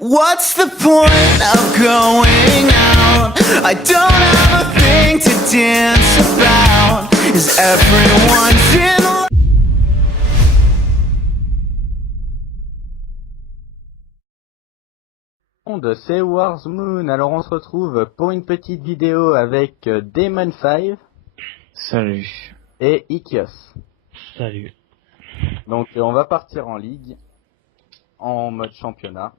What's the point of going out? I don't have a thing to dance about. Is everyone's in? De C'est Wars Moon. Alors on se retrouve pour une petite vidéo avec Demon 5. Salut. Et Ikios. Salut. Donc on va partir en ligue, en mode championnat,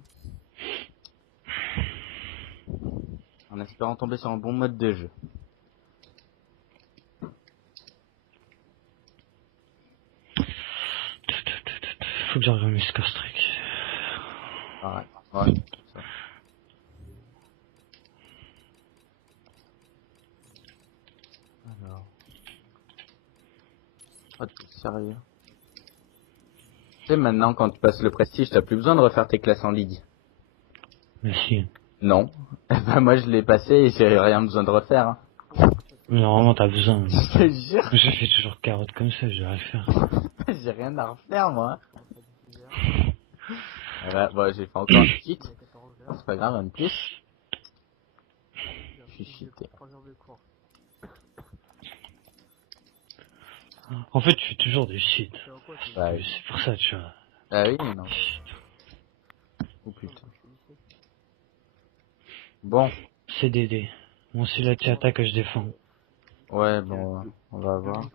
en espérant tomber sur un bon mode de jeu. Faut que j'envoie mes score-streak. Ouais. Ça. Alors. Oh, t'es sérieux? Tu sais, maintenant, quand tu passes le prestige, t'as plus besoin de refaire tes classes en ligue. Mais si. Non. Bah, moi, je l'ai passé et j'ai rien besoin de refaire. Hein. Mais normalement t'as besoin. Je te jure. Je fais toujours carotte comme ça, je vais le faire. J'ai rien à refaire, moi. Voilà, bon, j'ai fait encore une petite. C'est pas grave, un de plus. Je suis cheaté. En fait, tu fais toujours du shit. Ouais. C'est pour ça, tu vois. Ah oui, mais non. Oh putain. Bon. CDD. Bon, c'est là tu attaques que je défends. Ouais, bon, on va voir.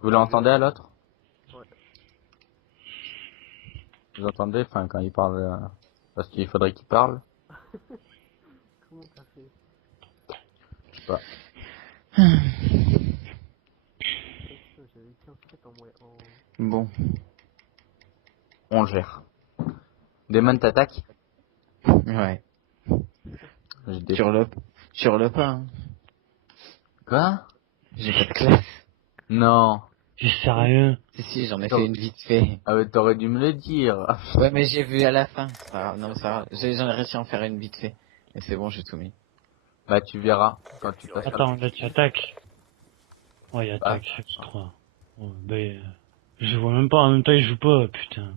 Vous l'entendez à l'autre? Vous entendez, enfin, quand il parle, parce qu'il faudrait qu'il parle. Comment t'as fait? Je sais pas. J'avais 15 têtes en moins en... Bon. On gère. Demon t'attaque? Ouais. Je défends. Sur le pas, hein. Quoi? J'ai pas de classe. Non. T'es sérieux? Si, j'en ai fait une vite fait. Ah ouais, t'aurais dû me le dire. Ouais, mais j'ai vu à la fin. Non, mais ça va. J'en ai réussi à en faire une vite fait. Et c'est bon, j'ai tout mis. Bah, tu verras quand tu passes. Attends, là tu attaques. Ouais, il Ah. attaque, je crois. Ouais, bah, je vois même pas, en même temps il joue pas, putain.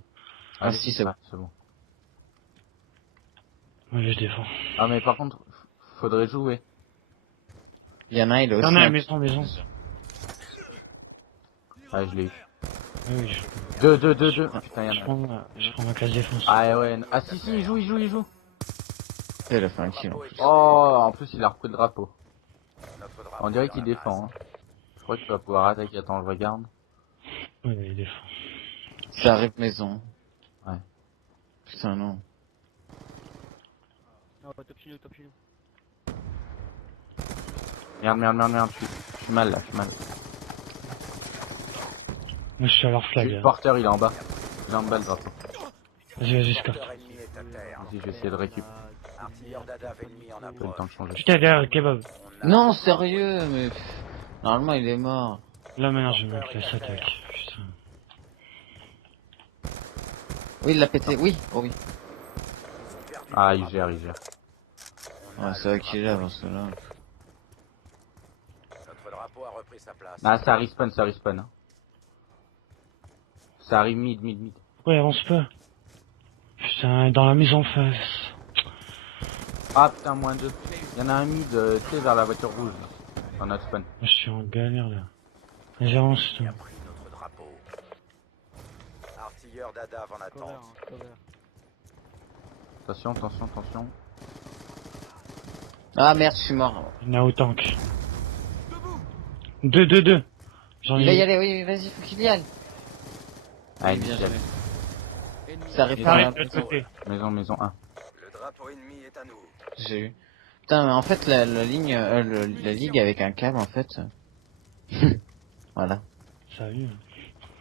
Ah si, c'est bon. C'est bon. Moi je défends. Ah, mais par contre, faudrait jouer. Il y en a un, il est aussi. Non, non, maison. Ah, je l'ai eu. Oui, Deux. Putain, y'en a un. je prends ma classe défense. Ah ouais, ah si, il joue. Il a fait un kill en plus. Oh, en plus il a repris le drapeau. On dirait qu'il défend. Hein. Je crois que tu vas pouvoir attaquer. Attends, je regarde. Ouais, il défend. Ça arrive maison. Ouais. Putain, non. Ah ouais, top chino. Merde. Je suis mal là, Moi je suis à leur flag. Le porteur il est en bas. Il est en bas le drapeau. Vas-y, Scott. Vas-y, je vais essayer de récupérer. Pas le temps de changer. Putain, derrière le kebab. Non, sérieux, mais... Normalement, il est mort. Là maintenant je vais mettre la attaque. Putain. Oui, il l'a pété. Oui, oh oui. Ah, il gère. Ouais, c'est vrai qu'il est là, parce que là... Ah, ça respawn. Hein. Ça arrive mid. Pourquoi il avance pas? Putain, dans la mise en face. Ah putain, moins 2. Il y en a un mid, tu sais, vers la voiture rouge. Là. Dans notre spawn. Moi je suis en galère là. Vas-y, avance toi. Artilleur d'Adav en attente. Attention. Ah merde, je suis mort. Il y en a au tank. 2. J'en Il va y ai. aller, oui, vas-y, faut qu'il y aille. Ah, Bien nickel. joué. Ça arrive Ouais, par de là. l'autre côté. Maison 1. Le drapeau ennemi est à nous. J'ai eu. Putain, mais en fait, la ligne, la ligue avec un câble, en fait. Voilà. Sérieux.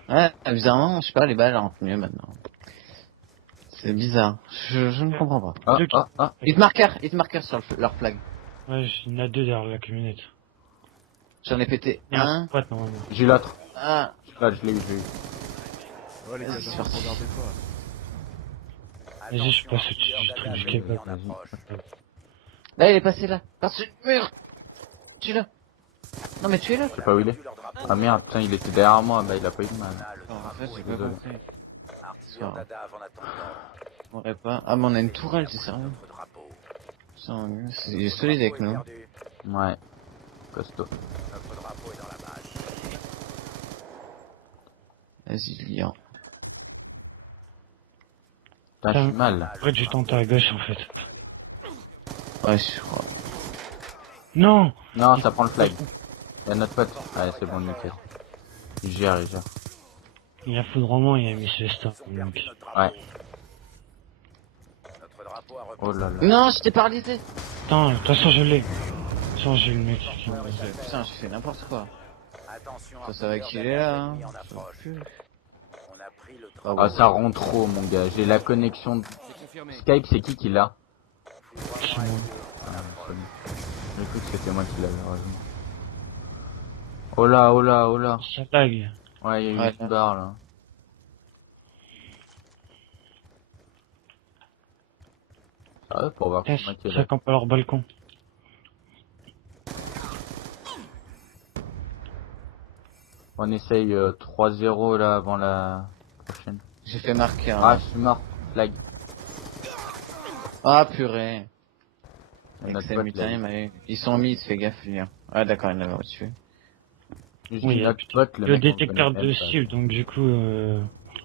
Ouais, bizarrement, je sais pas, les balles rentrent mieux maintenant. C'est bizarre. Je ne comprends pas. Ah. Hit marker sur leur flag. Ouais, il y en a 2 derrière la camionnette. J'en ai pété Il y a un. un pote normalement. J'ai l'autre. Ah, Là, je l'ai eu. Oh, les gars, gars, regardez Vas-y, je passe au-dessus du truc du kebab. là, il est passé là. Par-dessus le mur. Tue-le. Non, mais tuez-le. Je sais pas où il est. Ah merde, putain, il était derrière moi. Bah, il a pas eu de mal. En fait, j'ai pas Désolé. compris. Artilleur d'Adav en attendant. m'aurait pas. Ah, mais on a une tourelle, c'est sérieux? Notre drapeau. Il est solide avec nous. Perdu. Ouais. Costaud. Notre drapeau est dans la base. Vas-y, Lian. Putain, je suis mal. Après, j'ai tenté à gauche, en fait. Ouais, je crois. Non! Non, ça prend le flag. Y'a notre pote. Ouais, c'est bon, nickel. Il gère, il gère. Il y a foudrement, il y a mis Célestin. Donc. Ouais. Notre drapeau a repris. Oh là là. Non, j'étais paralysé! Attends, de toute façon, je l'ai. De toute façon, j'ai le mec qui Putain, j'ai fait n'importe quoi. Attention, Ça va artilleurs qu'il est d'Adaf là, hein. ennemis en approche. On a pris le Ah, Ah, ça rend trop, mon gars. J'ai la connexion de Skype, c'est qui l'a? C'est moi. Écoute, c'était moi qui l'avais, heureusement. Oh là, oh là, oh là. Ça lag. Ouais, il y a eu Ouais. une barre, là. Ah ouais, pour voir que c'est moi qui Ça l'ai. campe à leur balcon. On essaye 3-0 là avant la prochaine. J'ai fait marquer un. Ah, je suis mort. Flag. Ah, purée. Notre Avec ses pote, mutins, là. il m'a eu. Ils sont mis, fais gaffe, Lian. Ah, d'accord, il l'avait reçu. Juste Oui, notre pote, Le mec, on détecteur connaît de même pas. cible, donc du coup,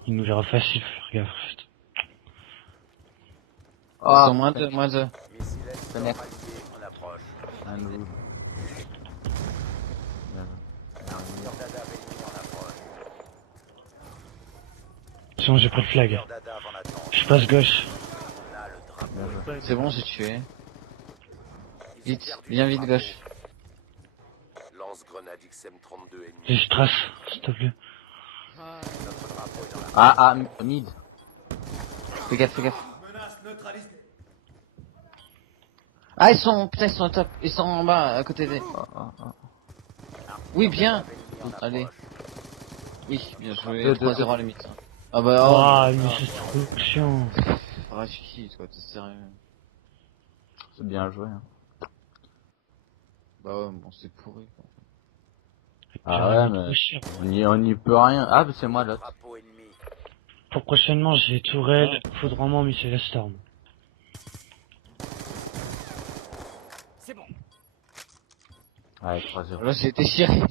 il nous verra facile, faire gaffe. En fait. Ils Ah, sont moins deux, moins deux. Missile storm Connect. allié en approche. un nouveau. Artilleurs d'Adaf ennemis en approche. Sinon, j'ai pris le flag. Artilleurs d'Adaf en attente. Je passe gauche. On a le drapeau. C'est bon, j'ai tué. Ils ont Vite, perdu viens le vite, drapeau. gauche. Lance-grenade XM32 ennemi. J'ai strass, s'il te plaît. Notre drapeau est dans la Ah, mid. Fais gaffe, fais gaffe. Ah, putain, ils sont au top. Ils sont en bas, à côté des. Oui, bien. Allez. Oui, bien joué. Deux, 3-0 deux. à la limite. Ah bah, Ah, oh. mais c'est trop chiant. Rachki, toi, t'es sérieux. C'est bien joué. Hein. Bah ouais, bon, c'est pourri, quoi. Ah ouais, mais on y peut rien. Ah, mais c'est moi l'autre. drapeau ennemi. Pour prochainement, j'ai Tourelle, Foudrement, Missile Storm. Ouais, 3-0. Là, j'ai été chiré.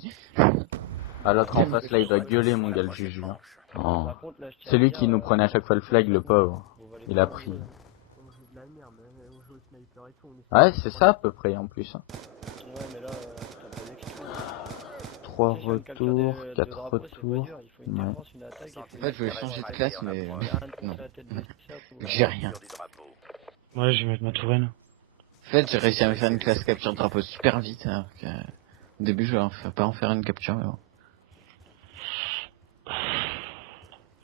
Ah, l'autre en face là, il va gueuler, mon gars, le juju. Hein. Oh. C'est lui qui nous prenait à chaque fois le flag, le pauvre. Il a pris. On joue de la merde, mais on joue au sniper et tout. On essaie Ouais, de- c'est ça à peu près en plus. Hein. Ouais, mais là, t'as pas d'extra. 3 Si sur une capture retours, de 4 drapeau, c'est pas retours. dur. Il faut une Ouais. défense, une attaque et En puis fait, je voulais changer de classe, mais rien non. contre la tête de Lisa ou- J'ai rien. Du drapeau. Ouais, je vais mettre ma tourelle. En fait, j'ai réussi à me faire une classe capture de drapeau super vite, alors que... Au début, je vais pas en faire une capture, mais bon.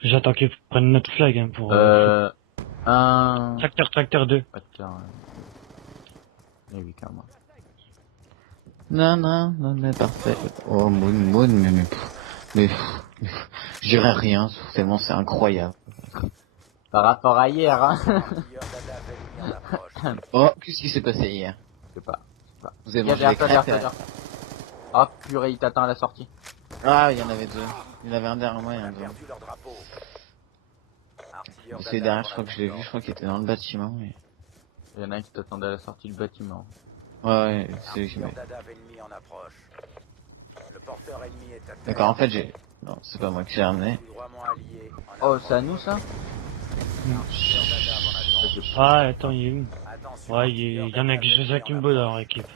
J'attends qu'ils prennent notre flag hein, pour... Un... Tracteur 2. Facteur... Et oui, carrément. Non, non, non, mais parfait. Oh, Moon, je dirais rien, tellement c'est incroyable. Par rapport à hier, hein. Artilleurs d'Adaf ennemis en approche. Oh, qu'est-ce qui s'est passé hier? Je sais pas. Vous avez Viens, mangé des derrière toi, crêpes? derrière toi. Oh purée, il t'attend à la sortie. Ah, il y en avait deux. Il y en avait un derrière moi et On a un derrière. perdu leur drapeau. Artilleurs Celui d'Adaf derrière, en je crois que je l'ai vu, attente. je crois qu'il était dans le bâtiment, mais... Il y en a un qui t'attendait à la sortie du bâtiment. Ouais, c'est lui qui m'a... Artilleurs d'Adaf ennemis en approche. Le porteur ennemi est à terre. D'accord, en fait, j'ai... Non, c'est pas moi qui l'ai ramené. Foudroiement allié en Oh, approche. c'est à nous ça? Artilleurs d'Adaf en attente. Ah, attends, il est où? Attention, Ouais, artilleurs il y en a que d'Adaf José ennemis en Kimbo dans leur approche. équipe.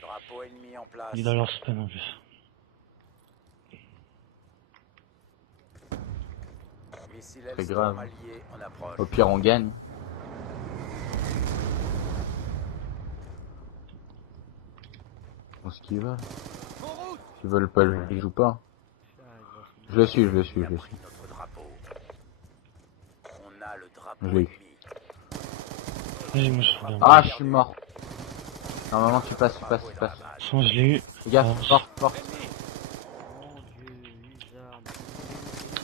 Drapeau ennemi en place. Il est dans leur spawn en plus. Missile C'est Storm grave. allié en approche. Au pire, on gagne. Bon, ce qu'ils veulent. S'ils veulent pas, je les joue pas. Je le suis. Il a pris notre drapeau. On a le drapeau Je l'ai eu. ennemi. Vas-y, moi je suis bien. Ah, je suis mort. Normalement, tu passes. De toute façon, je l'ai eu. Fais gaffe, Ah. fort. Mon dieu, 8 armes.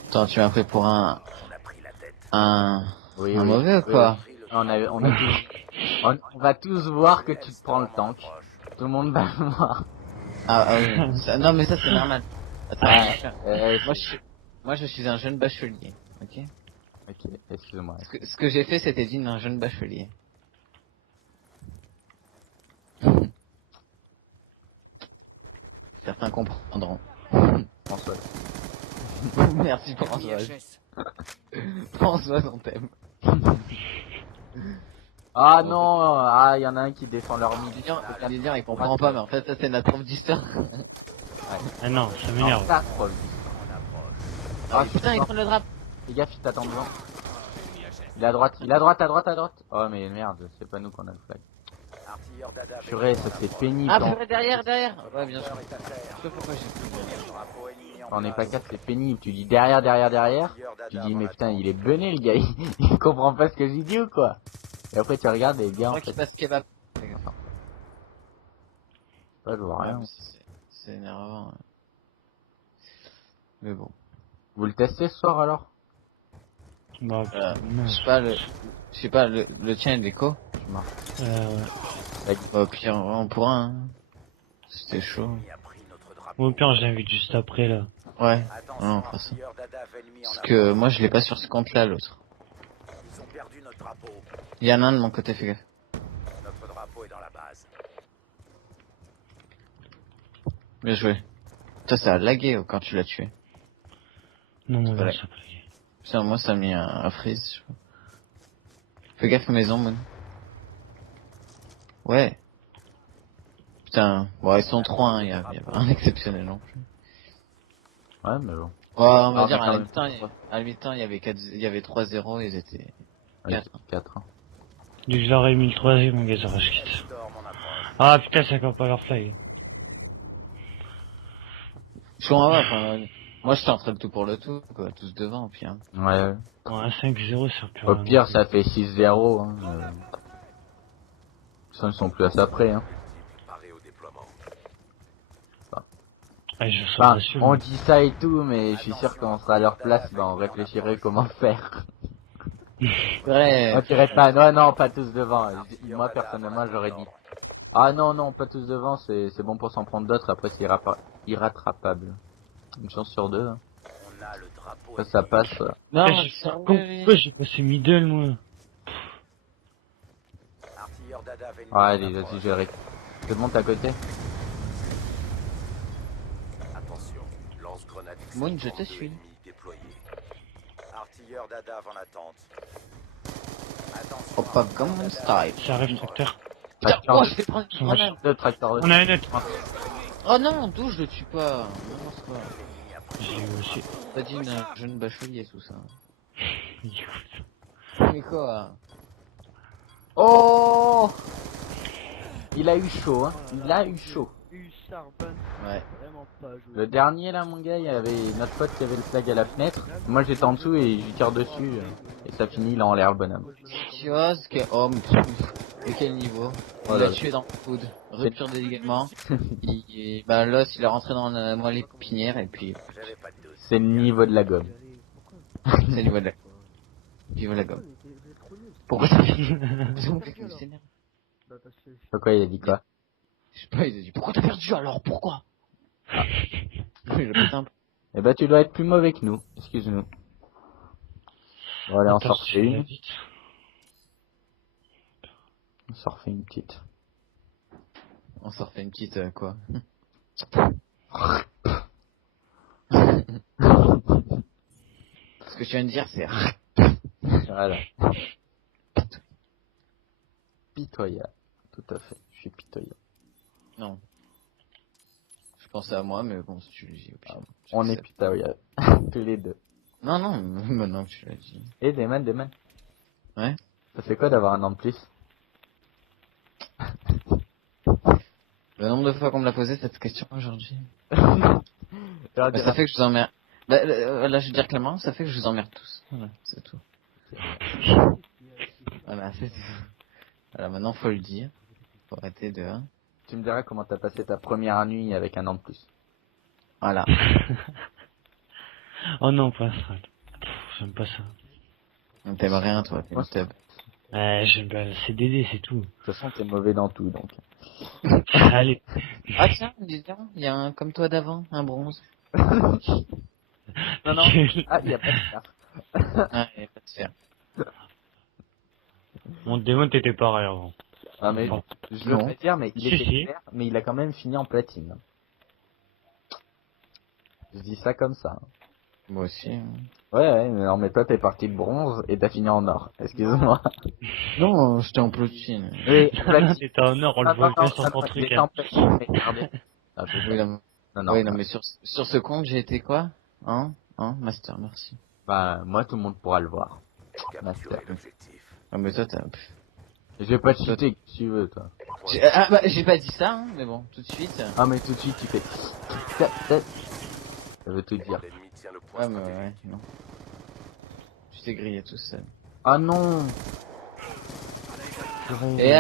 Attends, tu m'as pris pour On a pris la tête. Oui, un oui. mauvais ou quoi? Pris le On a on va tous voir que tu te prends le tank. Tout le monde va le voir. Oui. Non, mais ça, c'est normal. Attends, Ouais, moi, je suis un jeune bachelier, ok? Ok, excuse-moi. Ce que j'ai fait, c'était digne d'un jeune bachelier. Certains comprendront. François. Merci François. François, on t'aime. Ah non, ah il y en a un qui défend leur midi. Canadien, il comprend pas, mais en fait, ça c'est notre prof d'histoire. Ah non, ça m'énerve. Ah putain, il prend le drapeau. Les gars, il t'attend devant. Il est à droite, il est à droite, à droite, à droite. Oh mais merde, c'est pas nous qu'on a le flag. Artilleur Dada. Purée, ça c'est pénible. Ah purée, derrière. Ouais, bien sûr. Est à terre. Je sais pas pourquoi j'ai plus. Drapeau ennemi en On n'est pas place. quatre, c'est pénible. Tu dis derrière, derrière, derrière. Artilleur Dada Tu dis avant mais la putain, tente. il est bené le gars, il comprend pas ce que j'ai dit ou quoi. Et après tu regardes et les gars Je en crois fait, qu'il passe kebab. je vois rien. C'est énervant. Ouais. Mais bon. Vous le testez ce soir alors? Bah, non. Je sais pas, le tien est déco. Ouais. Bah, au pire, on pourra, hein. C'était chaud. Il a pris notre drapeau. Au pire, je l'invite juste après, là. Ouais. Attention, Non, on fera ça. artilleur Dada ennemi en Parce que avance. moi, je l'ai pas sur ce compte-là, l'autre. Ils ont perdu notre drapeau. Il y en a un de mon côté, fais gaffe. Notre drapeau est dans la base. Bien joué. Toi, ça a lagué quand tu l'as tué. Non, non, Voilà. ça plaît. Putain, moi, ça a mis un freeze, je crois. Fais gaffe aux maisons, Moon. Ouais. Putain, bon, ils sont trois, hein, y a pas un exceptionnel non plus. Ouais mais bon. Ouais, on va Ah, dire, mais à quand la même. mi-temps, à la mi-temps, il y avait 4, il y avait 3-0, ils étaient... Ouais, 4. 4. Dès que je leur ai mis le troisième, mon gars, ça je quitte. Storm en approche. Ah putain, c'est encore pas leur flag. Je suis en bas, enfin, moi, j'étais en train de tout pour le tout, quoi, tous devant, puis, hein. Ouais. Bon, un 5-0, ça peut Au rien pire non plus. ça fait 6-0. Hein. Ils sont plus à ça près. Hein. Paré au déploiement. Ah, je sors Enfin, dessus. on dit ça et tout, mais je suis sûr qu'on sera à leur place, ben on réfléchirait comment faire. Ouais, On dirait pas, non, non, pas tous devant. Moi, personnellement, j'aurais dit. Ah non, non, pas tous devant, c'est bon pour s'en prendre d'autres, après c'est irrattrapable. Une chance sur deux. Hein. On a le drapeau. Après, ça passe. non, Ah, pourquoi j'ai passé middle, moi? Artilleur Dada ennemi Ouais, en allez, approche. vas-y, je ré... Tout le monde à côté. Attention, lance-grenade Moon, je X-32 te suis. ennemi déployé. Artilleur Dada avant la tente. Attention. Oh, pas Gangnam Style. Ça arrive, tracteur. Putain, Tracteur oh, de- je vais prendre une Ouais. grenade. Deux tracteurs de... On a un autre. Oh non, d'où je le tue pas. N'importe quoi. J'ai eu aussi. T'as dit une jeune bachelier, tout ça. Écoute. Mais quoi? Oh, il a eu chaud, hein. Il a eu chaud. Hussard Ban, Ouais. vraiment pas joué. Le dernier là, mon gars, il y avait notre pote qui avait le flag à la fenêtre. Moi j'étais en dessous et je lui tire dessus. Et ça finit, il a en l'air le bonhomme. Kiosque, oh, mais de quel niveau? Il Voilà. l'a tué dans le coude. Rupture des ligaments. Bah, l'os, il est rentré dans la moelle épinière et puis, J'avais pas de doute. C'est le niveau de la gomme. c'est le niveau de la, niveau de la gomme. Pourquoi ça fait, il s'énerve. Pourquoi il a dit quoi? Je sais pas, il a dit, pourquoi t'as perdu alors? Pourquoi? Il a pété un peu. Eh ben tu dois être plus mauvais que nous. Excuse-nous. Bon allez, on Attends, s'en refait c'est une. vite. On s'en refait une petite. On s'en refait une petite, quoi. Ce que je viens de dire, c'est... Voilà. Pitoyable. Tout à fait. Je suis pitoyable. Non. Je pensais à moi, mais bon, si tu le dis, au pire. On est j'accepte. pitoyable. Tous les deux. Non, non, maintenant que tu l'as dit. Et Deman. Ouais. Ça fait quoi d'avoir un an de plus? Le nombre de fois qu'on me l'a posé cette question aujourd'hui. Alors, Bah, ça fait que je vous emmerde. Bah, là, je veux dire clairement, ça fait que je vous emmerde tous. Voilà, c'est tout. Voilà, c'est tout. Voilà, maintenant, faut le dire. Faut arrêter de... hein. Tu me diras comment t'as passé ta première nuit avec un an de plus. Voilà. Oh non, pas ça. J'aime pas ça. On t'aime rien, toi, t'es Moi, une teub. J'aime bien le CDD, c'est tout. De toute façon, t'es mauvais dans tout, donc. Allez. Ah tiens, dis donc, il y a un comme toi d'avant, un bronze. Non, non. Ah, il y a pas de carte. Ah, il y a pas de fer. Mon démon t'étais pareil avant. Ah mais Bon. je le Non. fais dire, mais il Si, était si. clair, mais il a quand même fini en platine. Je dis ça comme ça. Moi aussi. Hein. Ouais, mais non, mais toi t'es parti de bronze et t'as fini en or. Excuse-moi. Non, j'étais en platine. Oui, C'était un or, on le voit bien sur ton truc. Hein. Ah, c'est Oui, ça. non, Non, oui, non, mais sur ce compte, j'ai été quoi? Hein? Master, merci. Bah, moi, tout le monde pourra le voir. Master. Capturer l'objectif. Ah, mais toi, t'as... Je vais pas te cheater, si tu veux, toi. Ah, bah, j'ai pas dit ça, hein, mais bon, tout de suite. Ah, mais tout de suite, tu fais... Ça veut tout dire. L'ennemi tient le point Ouais, mais stratégique. ouais, non. Tu t'es grillé tout seul. Ah non. Et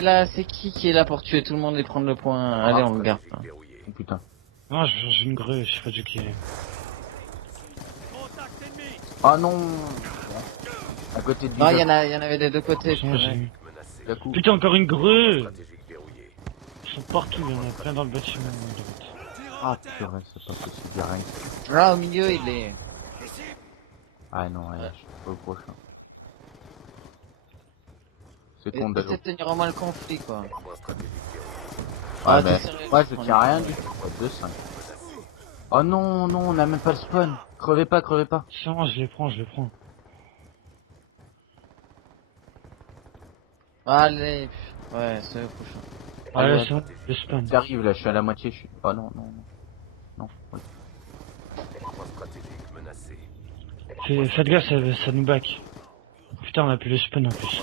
là, c'est qui est là pour tuer tout le monde et prendre le point? Allez, on le garde. Stratégique verrouillé. Oh, putain. Non, j'ai une grue, je sais pas du qui est. Ah non. À côté de Non, lui, il y en avait des deux côtés. Attention, j'ai purée. eu. Menacé. d'un coup. Putain, encore une grue! Stratégique verrouillé. Ils sont partout, il y en a plein dans le bâtiment. à droite. Ah, purée, c'est pas possible, y'a rien. Là, au milieu, il est... Ah non, ouais, je suis pas au prochain. C'est Et con essaie de d'aller. tenir au moins le conflit, quoi. Point stratégique verrouillé. Ah, t'es mais sérieux, moi, tu je prends tiens les- rien du tout. 2-5. Oh non, non, on a même pas le spawn. Crevez pas, crevez pas. C'est bon, je les prends, je les prends. Allez, ouais, c'est le prochain. Ah Allez, là, c'est bon, le spawn. J'arrive là, je suis à la moitié, je suis... Oh non, non, non. Non, ouais. Point stratégique menacé. Faites gaffe, ça nous back. Putain, on a plus le spawn en plus.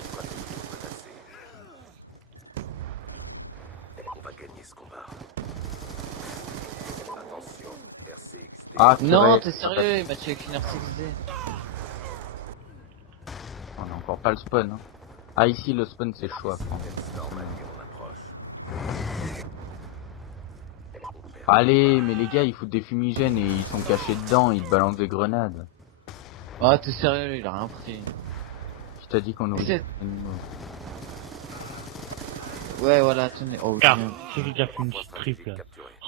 On va gagner ce combat. Attention, RCXD. Ah, Non, purée. t'es sérieux, il m'a tué avec une RCXD. On a encore pas le spawn. Hein. Ah, ici, le spawn, c'est chaud à prendre. Normandie en approche. Allez, mais les gars, ils foutent des fumigènes et ils sont cachés dedans, ils te balancent des grenades. Oh, t'es sérieux, il a rien pris. Je t'ai dit qu'on aurait... C'est- Ouais, voilà, tenez. Oh, Car, tiens. c'est qui qui a fait une petite triple là.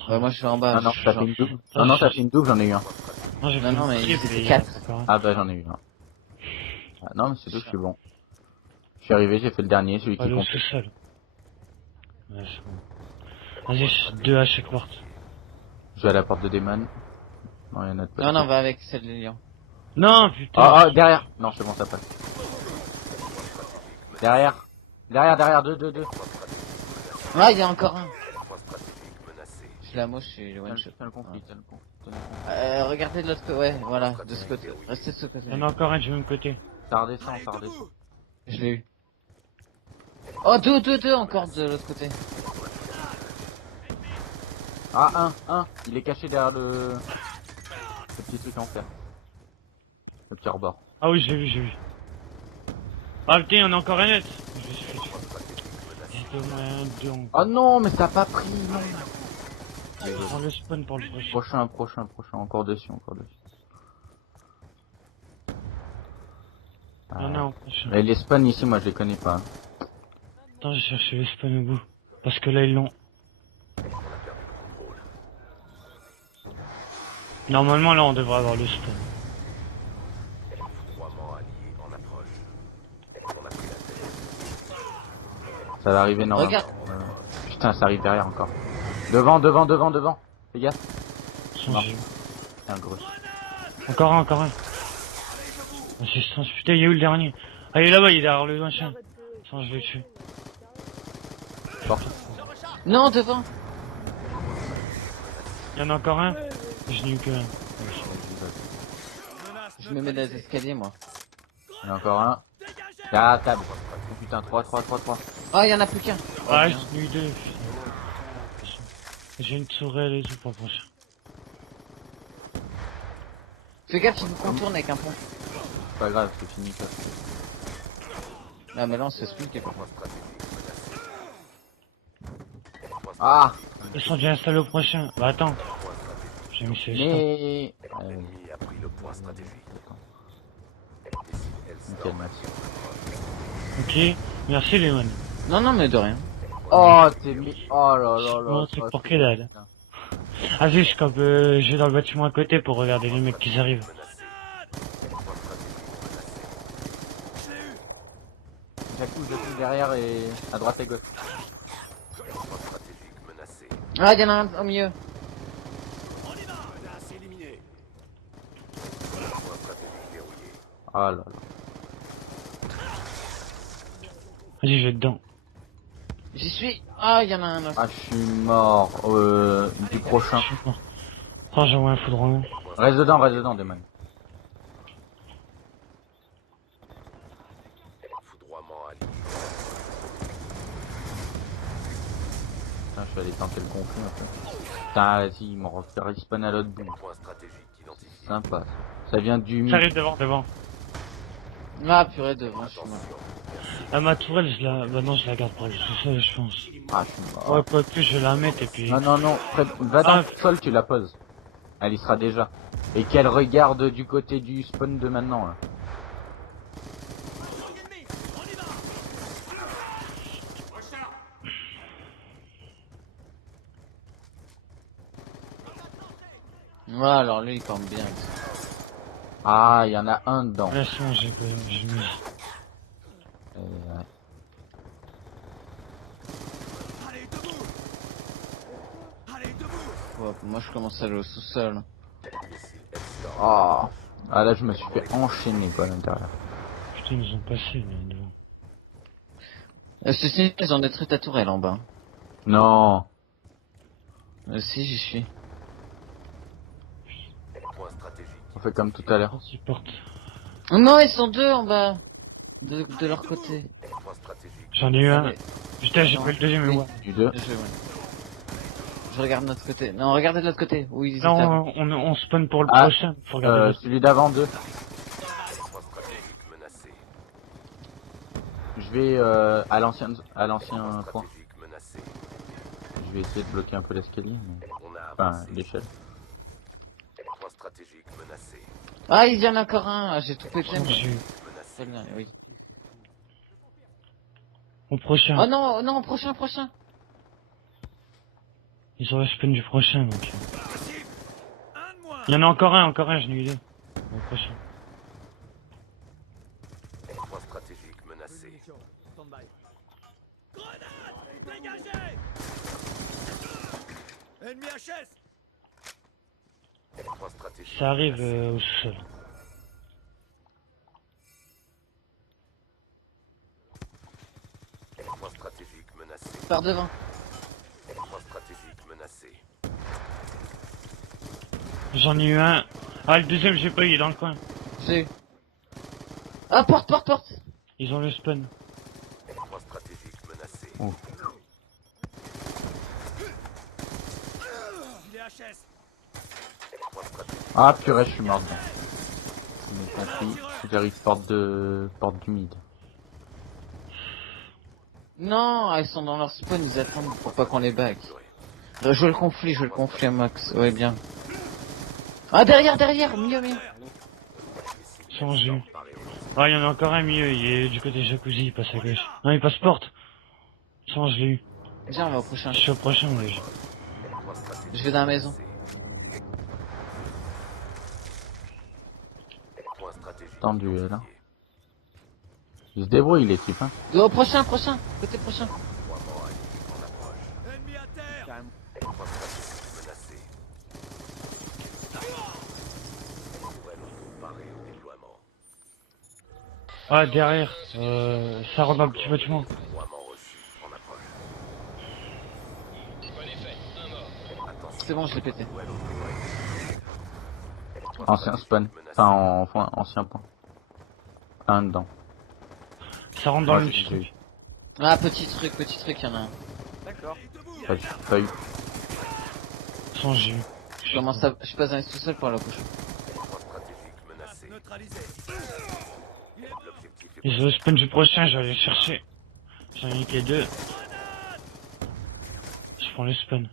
Ouais, moi je suis en bas. Ah non, je suis t'as genre- fait une double. Non, non, t'as fait une double, j'en ai eu un. Non, j'ai Non, fait non, une mais triple c'était et quatre. encore un. Ah bah j'en ai eu un. Ah, non, mais c'est tout, je suis bon. Je suis arrivé, j'ai fait le dernier, celui qui Allez au compte. sous-sol. Ouais, c'est bon. Vas-y, 2 à chaque porte. Je vais à la porte de Demon. Non, il y en a de Non, non, va avec celle de Lyon. Non, putain. Ah, ah, derrière. Non, c'est bon, ça passe. Derrière. Derrière, deux. Ah, il y a encore un. Point stratégique menacé. Je suis la moche, je suis le one shot. Tiens le conflit, tiens le conflit. Regardez de l'autre côté, ouais, voilà, de ce côté. Restez de ce côté. Il y en a encore un du même côté. Ça redescend, ça redescend. Je l'ai eu. Oh, deux encore de l'autre côté. Ah, un. Il est caché derrière le petit truc en fer. Le petit rebord. Ah oui, j'ai vu. Ah putain, il y en a encore un net. Je me suis fait tuer. J'étais au moins un, deux en... Oh non, mais ça a pas pris, non. Prends le spawn pour le prochain. Prochain. Encore dessus. Non, non, prochain. Mais les spawns ici, moi je les connais pas. Attends, j'ai cherché le spawn au bout. Parce que là, ils l'ont. Normalement, là, on devrait avoir le spawn. Froidement allié en approche. On a pris la tête. Ça va arriver normalement. Regarde. Putain, ça arrive derrière encore. Devant. Fais gaffe. Non. C'est un gros. Encore un. Assistance, putain, il y a où le dernier? Ah, il est là-bas, il est derrière le machin. Attends, je l'ai tué. Porte. Non, devant. Il y en a encore un? Je n'ai eu que un. Je me mets dans les escaliers, moi. Il y en a encore un. Derrière la table. Oh putain, 3. Oh, il y en a plus qu'un. Oh, Ah, bien. j'en ai eu deux. J'ai une tourelle et tout pour le prochain. Fais gaffe, il vous contourne avec un pont. C'est pas grave, c'est fini ça. Ah, mais là, on se split quelque part. Ah. Ils sont déjà installés au prochain. Bah attends. J'ai mis ce spawn. Mais... L'ennemi a pris le point stratégique. Nickel match. Ok, merci Léon. Non, mais de rien. Oh, t'es mis... Oh là là là. Bon, truc ça, pour c'est- quelle dalle. Ah si, je vais dans le bâtiment à côté pour regarder les mecs qui arrivent. J'accuse derrière et à droite et gauche. Point stratégique menacé. Ah, il y en a un au milieu. Menace éliminée. Point stratégique verrouillé. Ah là là. Vas-y, je vais dedans. J'y suis. Ah, il y en a un autre. Ah, je suis mort. Du prochain. Je sais pas. Oh, j'ai envoyé un foudroiement. Reste dedans, Demon. Foudroiement allié. Putain, je suis allé tenter le conflit un peu. Putain, vas-y, ils m'ont refait respawn à l'autre bout. Point stratégique identifié. Sympa. Ça vient du Ça mid. arrive devant. Ah, purée, devant, je suis mort. Ah, ma tourelle, je la... Bah non, je la garde pour elle, c'est ça, je pense. Ah, je suis mort. Ouais, quoi que je vais la mettre et puis... Non, va dans le sol, tu la poses. Elle y sera déjà. Et qu'elle regarde du côté du spawn de maintenant. Là. Ouais, alors lui, il campe bien. Ah, il y en a un dedans. Là, sinon, j'ai mis... Ouais. Ouais, moi, je commence à jouer au sous-sol. Ah, là, je me suis fait enchaîner quoi à l'intérieur. Putain, ils nous ont passé, là, devant. Ceci, ils ont détruit ta tourelle en bas. Non. Si, j'y suis. Point stratégique. On fait comme tout à l'heure. Ils portent. Oh non, ils sont deux en bas. De leur côté. Point stratégique. J'en ai eu un. Allez, Putain, j'ai pris le deuxième, mais Oui. ouais. Du 2. Je regarde de notre côté. Non, regardez de l'autre côté. Oui, ils étaient avant. Non, on spawn pour le Ah, prochain. Faut regarder l'autre. Celui d'avant 2. Point stratégique menacé. Je vais à l'ancien point. Stratégique menacé. Je vais essayer de bloquer un peu l'escalier. Mais... On a Enfin, avancé. l'échelle. Point stratégique menacé. Ah, il y en a encore un. Ah, j'ai tout pété. Oh, j'ai eu. Menacé. Oui. Au prochain. Oh non, non, prochain. Ils ont le spawn du prochain, donc. Il y en a encore un, je n'ai eu deux. Au prochain. Point stratégique menacé. Point stratégique. Ça arrive au sous-sol. Point stratégique menacé. Par devant. Point stratégique menacé. J'en ai eu un. Ah, le deuxième, j'ai pas eu, il est dans le coin. J'ai eu. Ah, porte. Ils ont le spawn. Point stratégique menacé. Oh. Point stratégique. Ah, purée, je suis mort dedans. Mais compris. J'arrive porte du mid. Non, ils sont dans leur spawn, ils attendent pour pas qu'on les back. Jouer le conflit à max. Ouais, bien. Ah, derrière, milieu. Sans jus. Ah, il y en a encore un milieu, il est du côté jacuzzi, il passe à gauche. Non, il passe porte. Sans, je l'ai eu. Viens, on va au prochain. Je suis au prochain, oui. Point stratégique. Je vais dans la maison. Point stratégique. Tendu, là. Ils se débrouillent, l'équipe, hein. Au prochain. Côté prochain. Foudroiement allié en approche. Ennemi à terre. Point stratégique menacé. Tourelle auto-parée au déploiement. Ah, derrière. Ça rentre dans le petit bâtiment. Foudroiement reçu en approche. Attention. C'est bon, je l'ai pété. Tourelle auto-parée. Point Ancien spawn. stratégique Enfin, ancien point. Un dedans. Ça rentre dans Ouais, le petit j'ai truc. eu. Ah, petit truc, il y en a un. Pas eu. Sans jus. Je passe dans les sous-sols pour aller au prochain. Point stratégique menacé. L'objectif est Ils ont le spawn du prochain, je vais aller le chercher. J'en ai niqué deux. Je prends le spawn.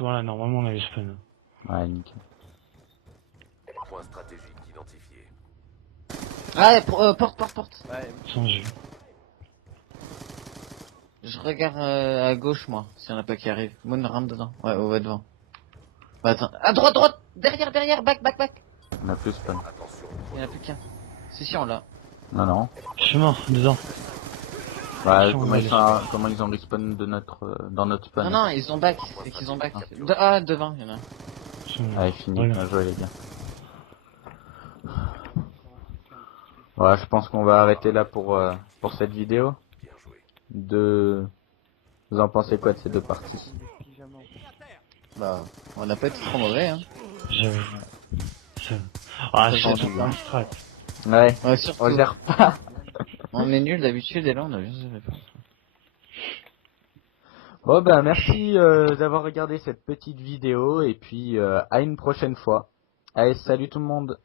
Voilà, normalement on a le spawn. Ouais, nickel. point stratégique identifié. Ah, porte. Ouais, Sans jus. Je regarde à gauche, moi, s'il y en a pas qui arrivent. Moon rentre dedans. Ouais, ouais, devant. Bah, attends. À droite. Derrière. Back. On a plus spawn. Attention. Il y en a plus qu'un. Si, on l'a. Non, non. Je suis mort, dedans. Ouais, Ils sont comment ils ont respawn de dans notre spawn. Non, non, ils ont back. C'est qu'ils ont back. Devant, il y en a. Ils sont morts. Allez, fini, Voilà. bien joué les gars. Voilà, je pense qu'on va arrêter là pour cette vidéo. Vous en pensez quoi de ces deux parties? Bah, on n'a pas été trop mauvais, hein. J'avais... Ah, Ça c'est change tout bien. un strat. Ouais, Ouais, surtout. on gère pas. On est nul d'habitude et là on a bien géré. Bon ben merci d'avoir regardé cette petite vidéo et puis à une prochaine fois. Allez, salut tout le monde.